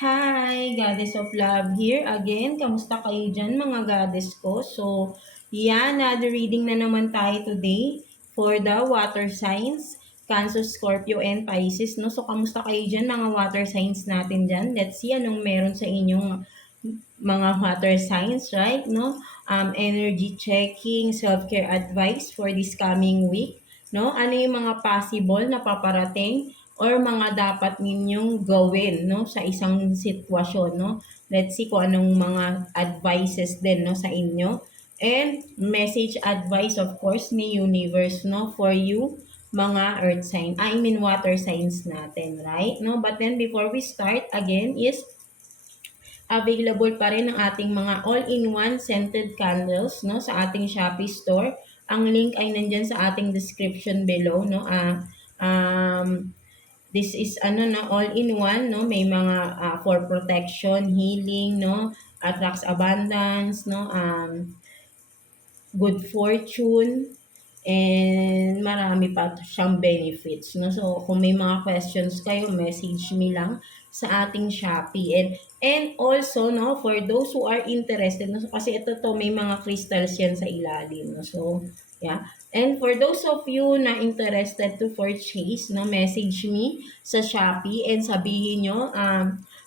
Hi, Goddess of Love here again. Kamusta kayo dyan mga goddess ko? So, yan, another reading na naman tayo today for the water signs, Cancer, Scorpio, and Pisces. No? So, kamusta kayo dyan mga water signs natin dyan? Let's see anong meron sa inyong mga water signs, right? No? Energy checking, self-care advice for this coming week. No? Ano yung mga possible na paparating or mga dapat ninyong gawin no sa isang sitwasyon no. Let's see kung anong mga advices din no sa inyo. And message advice of course ni universe no for you mga earth sign. I mean water signs natin, right? No, but then before we start again is available pa rin ang ating mga all-in-one scented candles no sa ating Shopee store. Ang link ay nandiyan sa ating description below no. This is ano na all-in-one no, may mga for protection, healing no, attracts abundance no, good fortune, and marami pa siyang benefits no. So kung may mga questions kayo, message me lang sa ating Shopee. And also no, for those who are interested no, kasi ito to may mga crystals yan sa ilalim no. So yeah. And for those of you na interested to purchase no, message me sa Shopee and sabihin nyo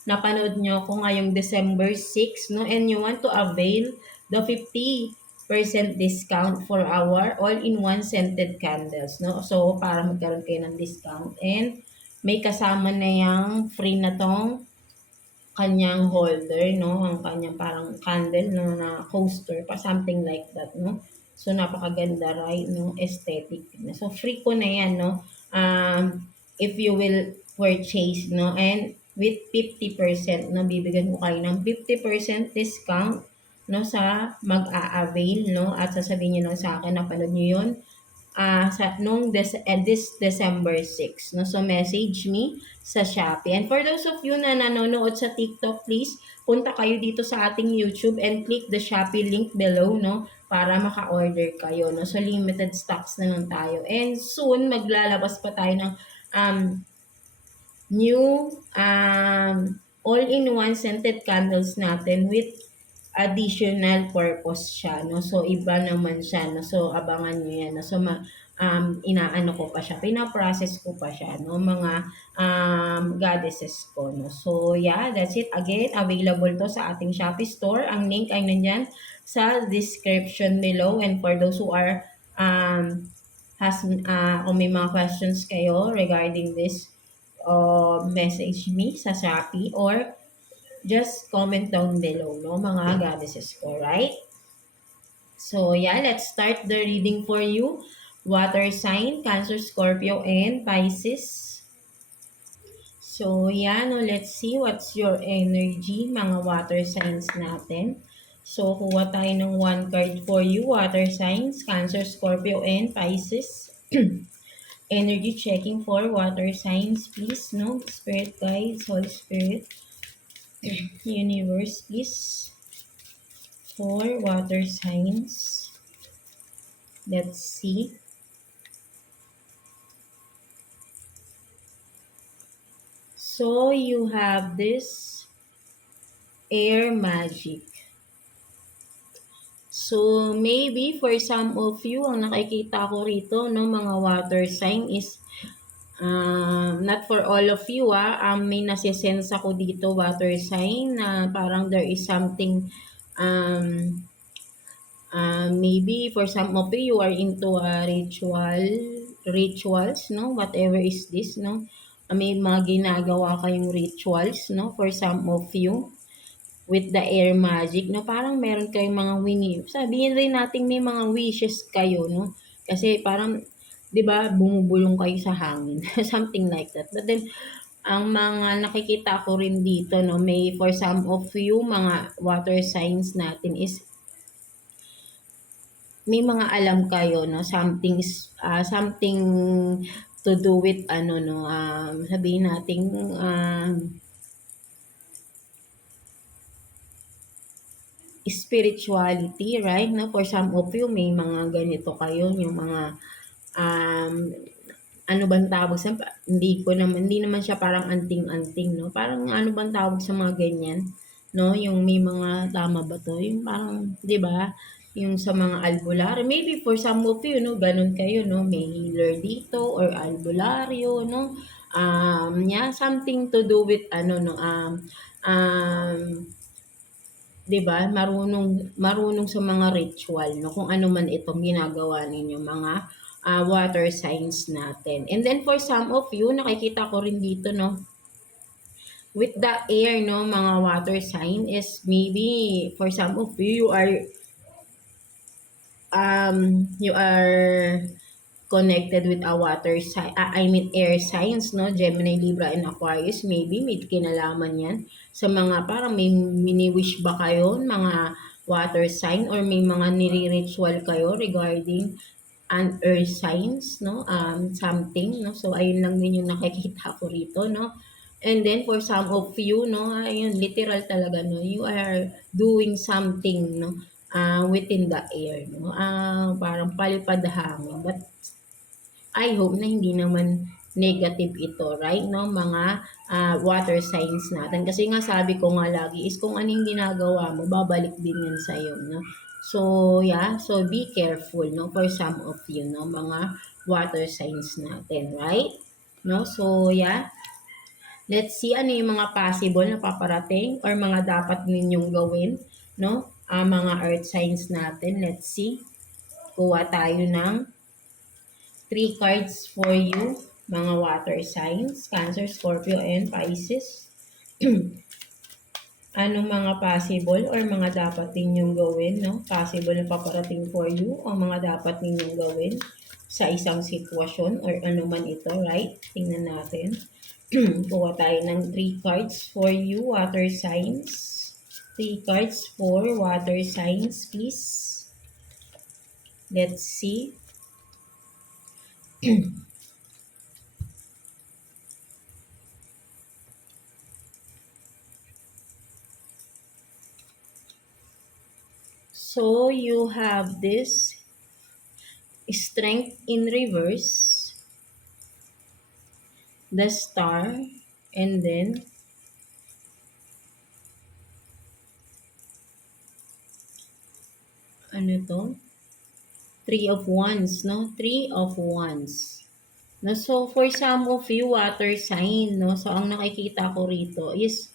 napanood nyo ko ngayong December 6 no, and you want to avail the 50% discount for our all-in-one scented candles no. So para magkaroon kayo ng discount and may kasama na yung free na tong kanyang holder no, ang kanyang parang candle no, na coaster pa, something like that no. So napakaganda right no, aesthetic na. So free ko na yan no. If you will purchase no, and with 50% no, bibigyan ko kayo ng 50% discount no sa mag-a-avail no, at sasabihin niyo lang sa akin na panood niyo yun sa this December 6 no. So message me sa Shopee. And for those of you na nanonood sa TikTok, please punta kayo dito sa ating YouTube and click the Shopee link below no para maka-order kayo no. So limited stocks na lang tayo. And soon maglalabas pa tayo ng new all-in-one scented candles natin with additional purpose siya no. So iba naman siya no. So abangan niyo yan no. So inaano ko pa siya, pina-process ko pa siya no mga goddesses ko no. So yeah, that's it. Again, available to sa ating Shopee store. Ang link ay nandiyan sa description below. And for those who are kung may mga questions kayo regarding this, message me sa Shopee or just comment down below, no, mga goddesses ko, right? So, yeah, let's start the reading for you. Water sign, Cancer, Scorpio, and Pisces. So, yeah, no, let's see what's your energy, mga water signs natin. So, kuha tayo ng one card for you, water signs, Cancer, Scorpio, and Pisces. Energy checking for water signs, please, no? Spirit guides, Holy Spirit. Universe is for water signs. Let's see. So you have this air magic. So maybe for some of you, ang nakikita ko rito no mga water sign is not for all of you may nasisense ako dito water sign na parang there is something maybe for some of you are into rituals no, whatever is this no. May mga ginagawa kayong rituals no for some of you with the air magic no, parang meron kayong mga sabihin rin natin may mga wishes kayo no, kasi parang 'di ba bumubulong kayo sa hangin something like that. But then ang mga nakikita ko rin dito no, may for some of you mga water signs natin is may mga alam kayo no, something to do with ano no, sabihin natin spirituality, right? No, for some of you may mga ganito kayo, yung mga ano bang tawag sa hindi naman siya parang anting-anting 'no, parang ano bang tawag sa mga ganyan 'no, yung may mga tama ba 'to? Yung parang 'di ba, yung sa mga albularyo, maybe for some of you 'no, gano'n kayo 'no, may healer dito or albularyo 'no, yeah, something to do with ano 'no, um 'di ba, marunong marunong sa mga ritual 'no, kung ano man itong ginagawa ninyo mga, water signs natin. And then for some of you, nakikita ko rin dito 'no, with the air 'no, mga water sign is maybe for some of you, you are connected with a water sign, I mean air signs 'no, Gemini, Libra, and Aquarius, maybe may kinalaman 'yan sa mga parang may mini-wish ba kayo, mga water sign, or may mga nire-ritual kayo regarding an earth signs 'no, something 'no. So ayun lang din yung nakikita ko rito 'no. And then for some of you 'no, ayun literal talaga 'no, you are doing something 'no, within the air 'no, parang palipad hangin, but I hope na hindi naman negative ito, right? No, mga water signs natin. Kasi nga sabi ko nga lagi is kung anong ginagawa mo, babalik din yan sa iyo, no? So, yeah. So, be careful, no? For some of you, no? Mga water signs natin, right? No? So, yeah. Let's see ano yung mga possible na paparating or mga dapat ninyong gawin, no? Mga earth signs natin. Let's see. Kuha tayo ng 3 cards for you, mga water signs, Cancer, Scorpio, and Pisces. Anong mga possible or mga dapat ninyong gawin, no? Possible na paparating for you o mga dapat ninyong gawin sa isang sitwasyon or ano man ito, right? Tingnan natin. Kuha tayo ng 3 cards for you, water signs. 3 cards for water signs, please. Let's see. So you have this Strength in reverse, the Star, and then ano to? 3 of Wands, no? 3 of Wands. No, so for some of you, water sign, no? So ang nakikita ko rito is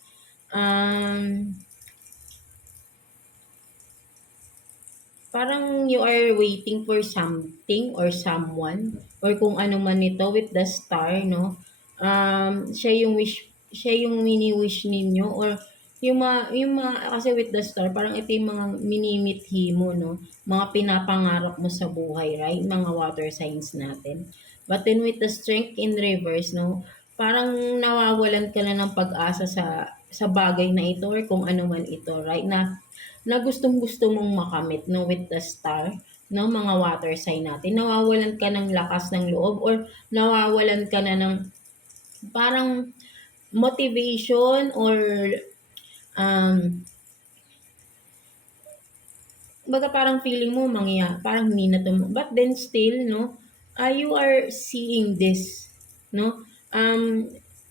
parang you are waiting for something or someone or kung ano man ito with the Star, no? Siya yung mini-wish ninyo or yung mga, kasi with the Star, parang ito yung mga minimithi mo, no? Mga pinapangarap mo sa buhay, right? Mga water signs natin. But then with the Strength in reverse, no? Parang nawawalan ka na ng pag-asa sa bagay na ito or kung ano man ito, right? Na gustong-gusto mong makamit 'no, with the Star, 'no, mga water sign natin. Nawawalan ka ng lakas ng loob or nawawalan ka na ng parang motivation or, um, kumbaga parang feeling mo parang hindi na 'to, but then still 'no, you are seeing this 'no, um,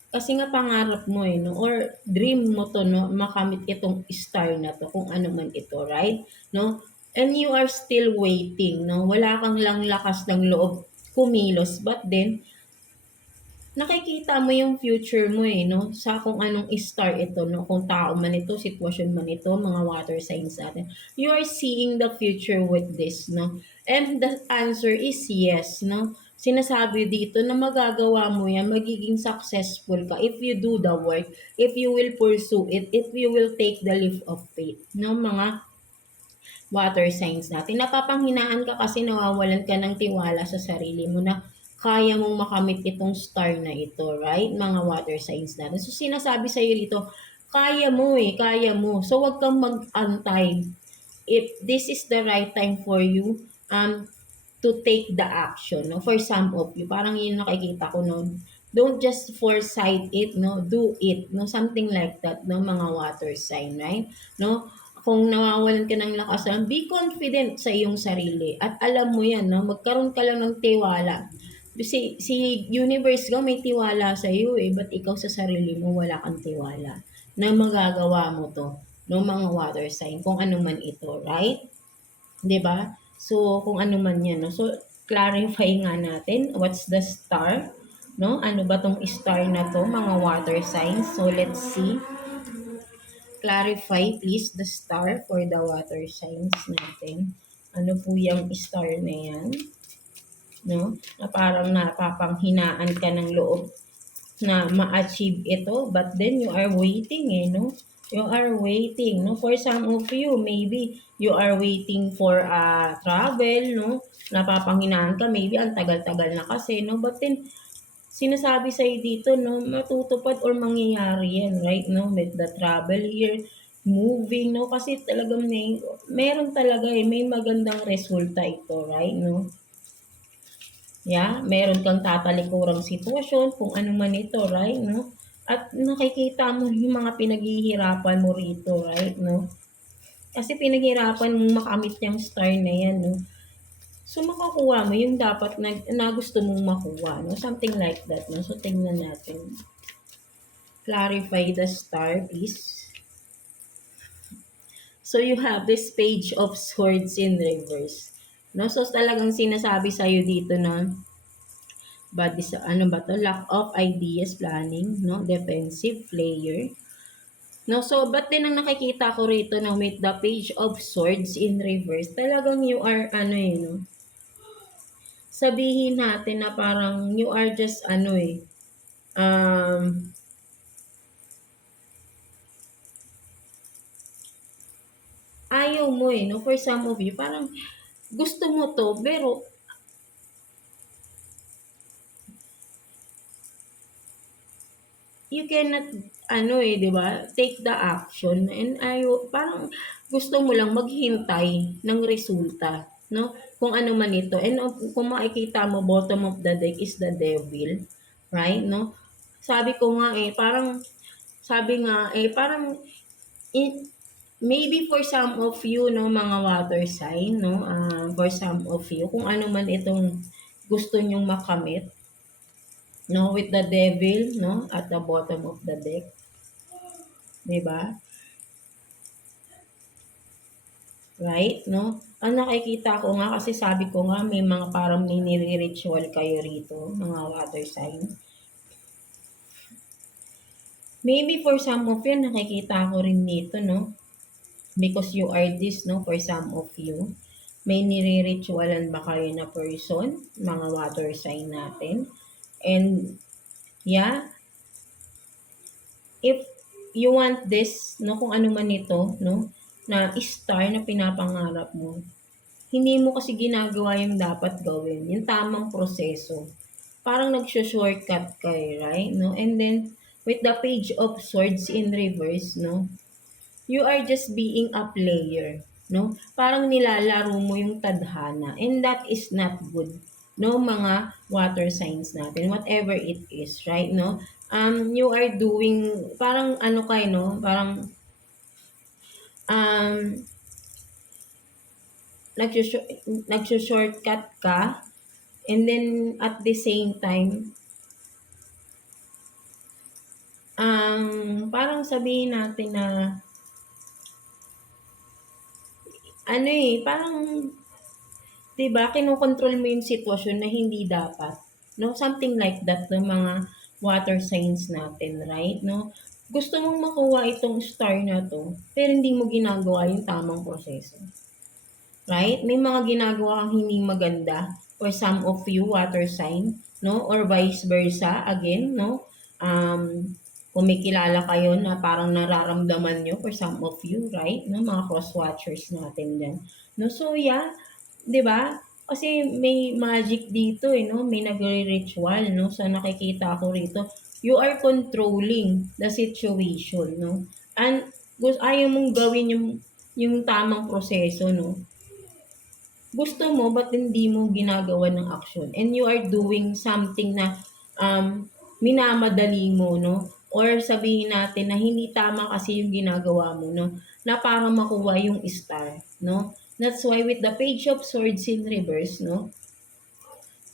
kasi nga pangarap mo, no, or dream mo 'to 'no, makamit itong star na 'to kung ano man ito, right, 'no? And you are still waiting 'no, wala kang lang lakas ng loob kumilos, but then nakikita mo yung future mo, 'no, sa kung anong star ito 'no, kung tao man ito, sitwasyon man ito, mga water signs natin. You are seeing the future with this 'no, and the answer is yes 'no. Sinasabi dito na magagawa mo 'yan, magiging successful ka if you do the work, if you will pursue it, if you will take the leap of faith 'no, mga water signs natin. Napapanghinaan ka kasi nawawalan ka ng tiwala sa sarili mo na kaya mong makamit itong star na ito, right? Mga water signs natin. So, sinasabi sa'yo dito, kaya mo kaya mo. So, wag kang mag-antay. If this is the right time for you, to take the action, no? For some of you, parang yun nakikita ko noon. Don't just foresight it, no? Do it, no? Something like that, no? Mga water sign, right? No? Kung nawawalan ka ng lakas, be confident sa iyong sarili. At alam mo yan, no? Magkaroon ka lang ng tiwala Si universe nga may tiwala sa iyo eh, ba't ikaw sa sarili mo wala kang tiwala na magagawa mo 'to ng mga water sign kung ano man ito, right? 'Di ba? So, kung ano man 'yan 'no. So, clarify nga natin what's the star, 'no? Ano ba 'tong star na 'to, mga water signs? So, let's see. Clarify please the star for the water signs natin. Ano po yung star na 'yan? 'No, na parang napapanghinaan ka ng loob na ma-achieve ito, but then you are waiting eh, 'no? You are waiting, 'no? For some of you, maybe you are waiting for travel, 'no? Napapanghinaan ka, maybe ang tagal-tagal na kasi, 'no? But then, sinasabi sa'yo dito, 'no, matutupad or mangyayari yan, right, 'no? With the travel here, moving, 'no? Kasi talagang meron talaga eh, may magandang resulta ito, right, 'no? Yeah, meron kang tatalikurang sitwasyon kung ano man ito, right, 'no? At nakikita mo yung mga pinaghihirapan mo rito, right, 'no? Kasi pinaghirapan mong makamit yung star na yan, 'no? So, makukuha mo yung dapat na gusto mong makuha, 'no? Something like that, 'no? So, tingnan natin. Clarify the star, please. So, you have this page of swords in reverse, 'no? So, talagang sinasabi sa'yo dito na but this, ano ba to? Lack of ideas, planning, no? Defensive player. No, so but din ang nakikita ko rito na with the page of swords in reverse, talagang you are ano eh, no? Sabihin natin na parang you are just ano eh, um, ayaw mo eh, no? For some of you, parang gusto mo to, pero you cannot ano eh, 'di ba? Take the action and ayo parang gusto mo lang maghintay ng resulta, no? Kung ano man ito. And kung makikita mo bottom of the deck is the devil, right? No? Sabi ko nga eh, parang sabi nga eh, parang in, maybe for some of you, no, mga water sign, no, for some of you, kung ano man itong gusto nyong makamit, no, with the devil, no, at the bottom of the deck, 'di ba? Right, no? Ang nakikita ko nga kasi sabi ko nga may mga parang mini ritual kayo rito, mga water sign. Maybe for some of you, nakikita ko rin dito, no? Because you are this, no? For some of you. May nire-ritualan ba kayo na person, mga water sign natin? And, yeah, if you want this, no, kung ano man ito, no, na star na pinapangarap mo, hindi mo kasi ginagawa yung dapat gawin, yung tamang proseso. Parang nag-shortcut ka eh, right? No? And then, with the page of swords in reverse, no, you are just being a player, no? Parang nilalaro mo yung tadhana, and that is not good, no, mga water signs natin, whatever it is, right, no? You are doing, parang ano kayo, no? Parang, um, nagsushortcut ka, and then at the same time, parang sabihin natin na, ano eh, parang, 'di ba, kinokontrol mo yung sitwasyon na hindi dapat. No? Something like that ng mga water signs natin, right? No? Gusto mong makuha itong star na to, pero hindi mo ginagawa yung tamang proseso. Right? May mga ginagawa kang hindi maganda for some of you water sign, no? Or vice versa, again, no? Um, kung may kilala kayo na parang nararamdaman nyo for some of you, right? No? Mga cross-watchers natin dyan. No? So, yeah, 'di ba? Kasi may magic dito eh, no? May nagre-ritual, no? So nakikita ko rito, you are controlling the situation, no? And ayaw mong gawin yung tamang proseso, no? Gusto mo, but hindi mo ginagawa ng action. And you are doing something na minamadali mo, no? Or sabihin natin na hindi tama kasi yung ginagawa mo, no? Na para makuha yung star, no? That's why with the page of swords in reverse, no?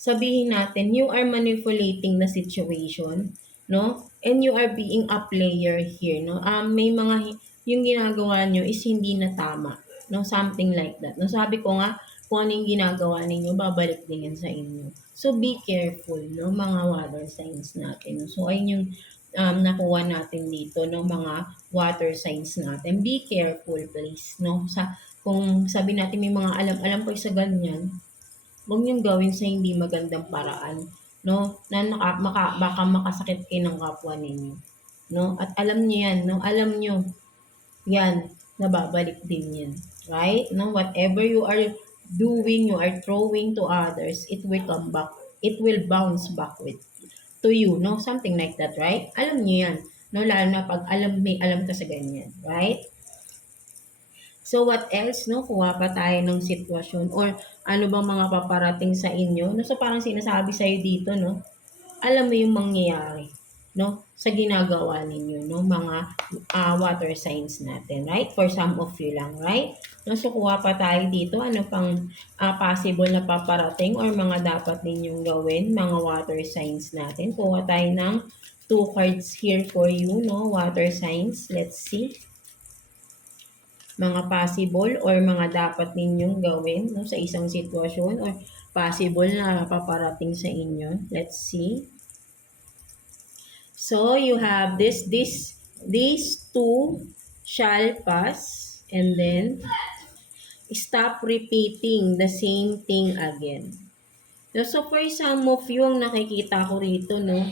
sabihin natin, you are manipulating the situation, no? And you are being a player here, no? May mga, yung ginagawa nyo is hindi na tama, no? Something like that. No, sabi ko nga, kung ano yung ginagawa ninyo, babalik din yan sa inyo. So, be careful, no? Mga water signs natin. No? So, ayun yung nakuha natin dito, no? Mga water signs natin. Be careful, please, no? Kung sabi natin may mga alam-alam kayo sa ganyan, huwag niyong gawin sa hindi magandang paraan, no? Baka makasakit kayo ng kapwa ninyo, no? At alam niyo yan, no? Alam niyo yan, nababalik din yan, right? No? Whatever you are doing, you are throwing to others, it will come back. It will bounce back to you, no? Something like that, right? Alam niyo yan, no? Lalo na pag may alam ka sa ganyan, right? So what else, no? Kuha pa tayo ng sitwasyon or ano bang mga paparating sa inyo, no? So parang sinasabi sa'yo dito, no? Alam mo yung mangyayari, no? Sa ginagawa ninyo, no? Mga water signs natin, right? For some of you lang, right? No? So kuha pa tayo dito, ano pang possible na paparating or mga dapat ninyong gawin, mga water signs natin. Kuha tayo ng 2 cards here for you, no? Water signs. Let's see mga possible or mga dapat ninyong gawin, no, sa isang sitwasyon or possible na paparating sa inyo. Let's see. So you have these two shall pass, and then stop repeating the same thing again. No, so for some of you, ang nakikita ko rito, no,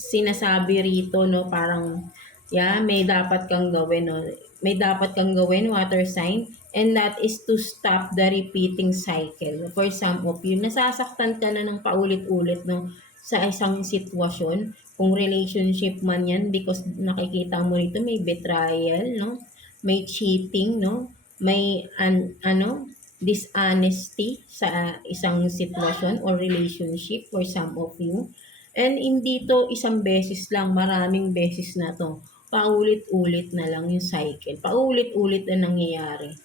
sinasabi rito, no, parang, yeah, may dapat kang gawin, no, may dapat kang gawin, water sign, and that is to stop the repeating cycle. For some of you, nasasaktan ka na ng paulit-ulit, no, sa isang sitwasyon, kung relationship man yan, because nakikita mo rito, may betrayal, no, may cheating, no, may, dishonesty sa isang sitwasyon or relationship for some of you. And hindi to isang beses lang, maraming beses na to. Paulit-ulit na lang yung cycle. Paulit-ulit na nangyayari.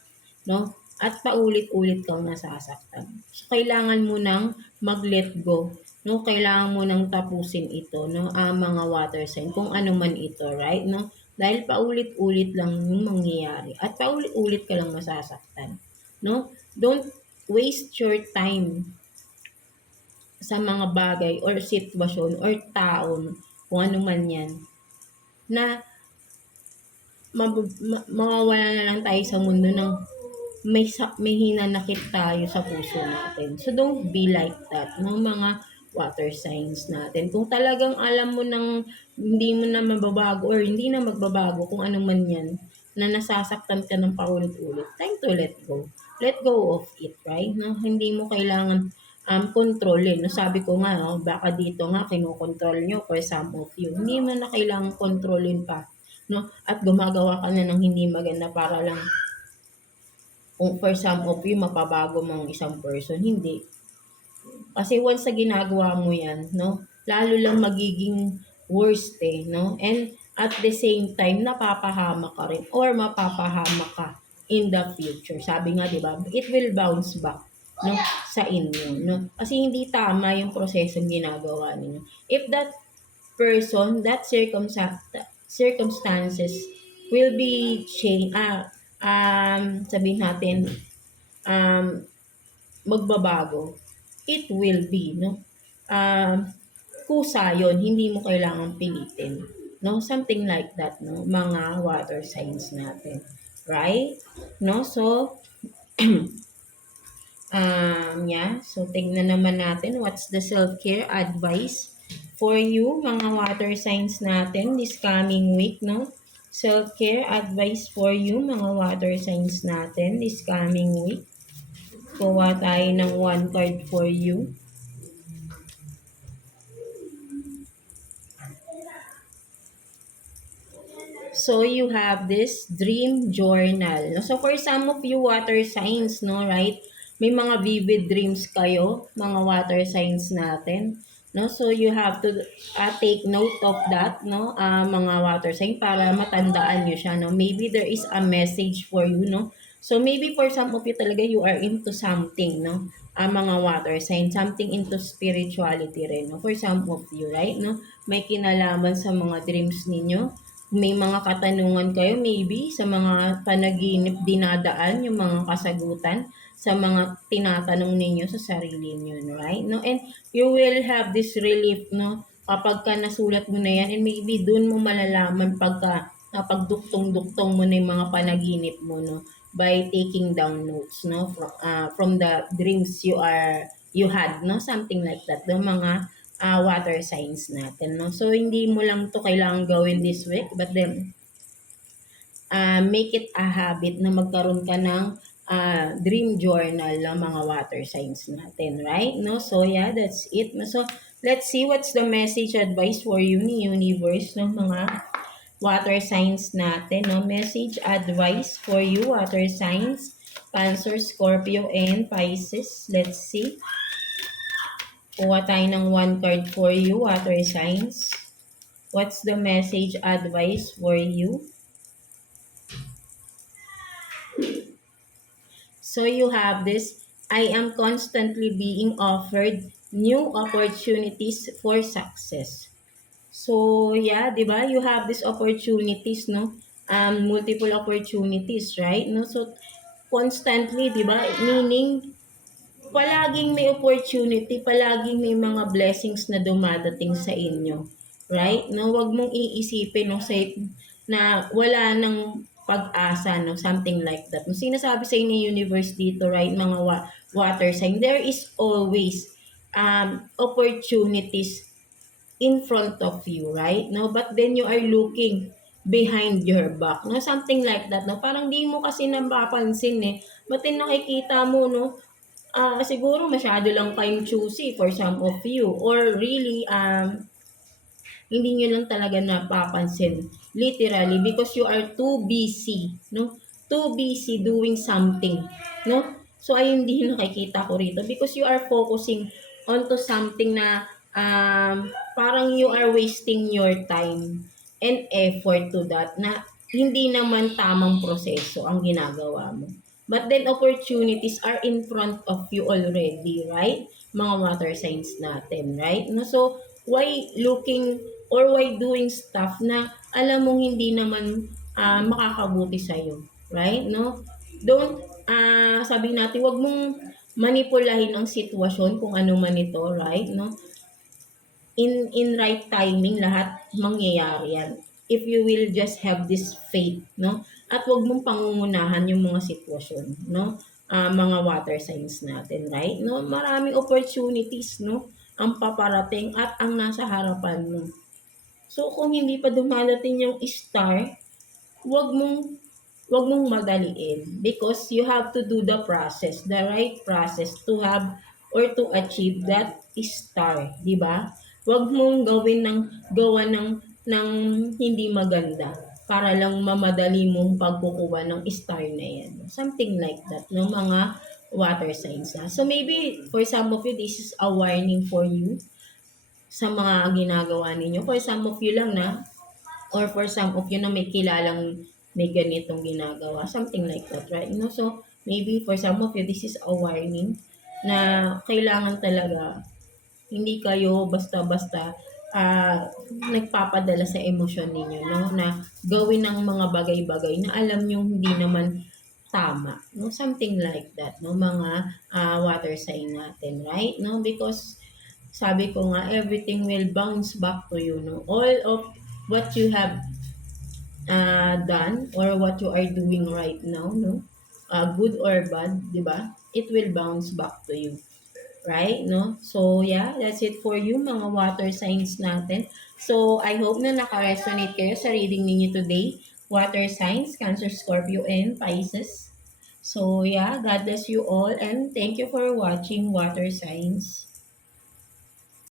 No? At paulit-ulit kang nasasaktan. So, kailangan mo nang mag-let go. No? Kailangan mo nang tapusin ito. No? Mga water sign. Kung ano man ito. Right? No? Dahil paulit-ulit lang yung mangyayari. At paulit-ulit ka lang masasaktan. No? Don't waste your time sa mga bagay or sitwasyon or taon, kung ano man yan, na mawawala na lang tayo sa mundo ng may hinanakit tayo sa puso natin. So don't be like that, no, mga water signs natin. Kung talagang alam mo nang hindi mo na mababago or hindi na magbabago kung ano man yan, na nasasaktan ka ng paulit-ulit, time to let go. Let go of it, right? No? Hindi mo kailangan kontrolin. No, sabi ko nga, no, baka dito nga kinokontrol nyo for some of you. Hindi mo na kailangan kontrolin pa, no? At gumagawa ka na ng hindi maganda para lang kung for some of you mapabago mong isang person. Hindi. Kasi once na ginagawa mo yan, no, lalo lang magiging worst no? And at the same time, napapahama ka rin or mapapahama ka in the future. Sabi nga, di ba, it will bounce back, no, sa inyo, no? Kasi hindi tama yung prosesong ginagawa ninyo. If that person, that circumstances will be changed, sabihin natin, magbabago, it will be, no? Kusa yun, hindi mo kailangan pilitin. No? Something like that, no? Mga water signs natin. Right? No? So, yeah. So, tingnan naman natin what's the self-care advice for you, mga water signs natin this coming week, no? Self-care advice for you, mga water signs natin this coming week. Kuha tayo ng 1 card for you. So, you have this dream journal. So, for some of you water signs, no, right? May mga vivid dreams kayo, mga water signs natin. No? So, you have to take note of that, no? Mga water sign para matandaan nyo siya, no? Maybe there is a message for you, no? So maybe for some of you talaga you are into something, no? Mga water sign, something into spirituality rin, no? For some of you, right, no? May kinalaman sa mga dreams ninyo. May mga katanungan kayo, maybe, sa mga panaginip dinadaan, yung mga kasagutan sa mga tinatanong ninyo sa sarili niyo, right? No? And you will have this relief, no? Kapag ka nasulat mo na yan, and maybe dun mo malalaman pagka napagduktong-duktong mo na yung mga panaginip mo, no? By taking down notes, no? From the dreams you had, no? Something like that. The mga water signs natin, no? So, hindi mo lang to kailangan gawin this week, but then, make it a habit na magkaroon ka ng dream journal ng mga water signs natin, right? No? So, yeah, that's it. So, let's see what's the message advice for you ni universe ng mga water signs natin, no? Message advice for you, water signs, Cancer, Scorpio, and Pisces. Let's see. Kuha tayo ng one card for you, water signs. What's the message advice for you? So you have this, I am constantly being offered new opportunities for success. So yeah, 'di ba? You have these opportunities, no? Multiple opportunities, right? No? So constantly, 'di ba? Meaning palaging may opportunity, palaging may mga blessings na dumadating sa inyo. Right? No, wag mong iisipin no say na wala nang pag-asa, no, something like that. No, sinasabi sa inyo ng universe dito, right, mga water sign, there is always opportunities in front of you, right? No, but then you are looking behind your back, no, something like that, no. Parang di mo kasi napapansin eh. But then nakikita mo, no, siguro masyado lang kayong choosy for some of you, or really hindi nyo lang talaga napapansin literally because you are too busy, no, too busy doing something, no. So ayun din nakikita ko rito because you are focusing onto something na parang you are wasting your time and effort to that na hindi naman tamang proseso ang ginagawa mo. But then opportunities are in front of you already, right? Mga water signs natin, right? No, so why looking or why doing stuff na alam mong hindi naman makakabuti sa'yo, right? No? Don't, sabi natin, wag mong manipulahin ang sitwasyon kung ano man ito, right? No? In right timing, lahat mangyayari yan. If you will just have this faith, no? At wag mong pangungunahan yung mga sitwasyon, no? Mga water signs natin, right? No? Maraming opportunities, no? Ang paparating at ang nasa harapan mo. So, kung hindi pa dumadating yung star, wag mong wag mong madaliin because you have to do the process, the right process to have or to achieve that star, di ba? Wag mong gawin ng gawa ng hindi maganda para lang mamadali mong pagkukuha ng star na yan. Something like that, no, mga water signs. So maybe for some of you, this is a warning for you sa mga ginagawa ninyo. For some of you lang na, or for some of you na may kilalang may ganitong ginagawa. Something like that, right? No? So, maybe for some of you, this is a warning na kailangan talaga hindi kayo basta-basta nagpapadala sa emosyon ninyo, no? Na gawin ng mga bagay-bagay na alam nyo hindi naman tama, no? Something like that, no? Mga water sign natin, right? No? Because sabi ko nga, everything will bounce back to you, no? All of what you have done or what you are doing right now, no? Good or bad, di ba? It will bounce back to you. Right? No? So, yeah, that's it for you, mga water signs natin. So, I hope na naka-resonate kayo sa reading ninyo today. Water signs, Cancer, Scorpio, and Pisces. So, yeah, God bless you all and thank you for watching Water Signs.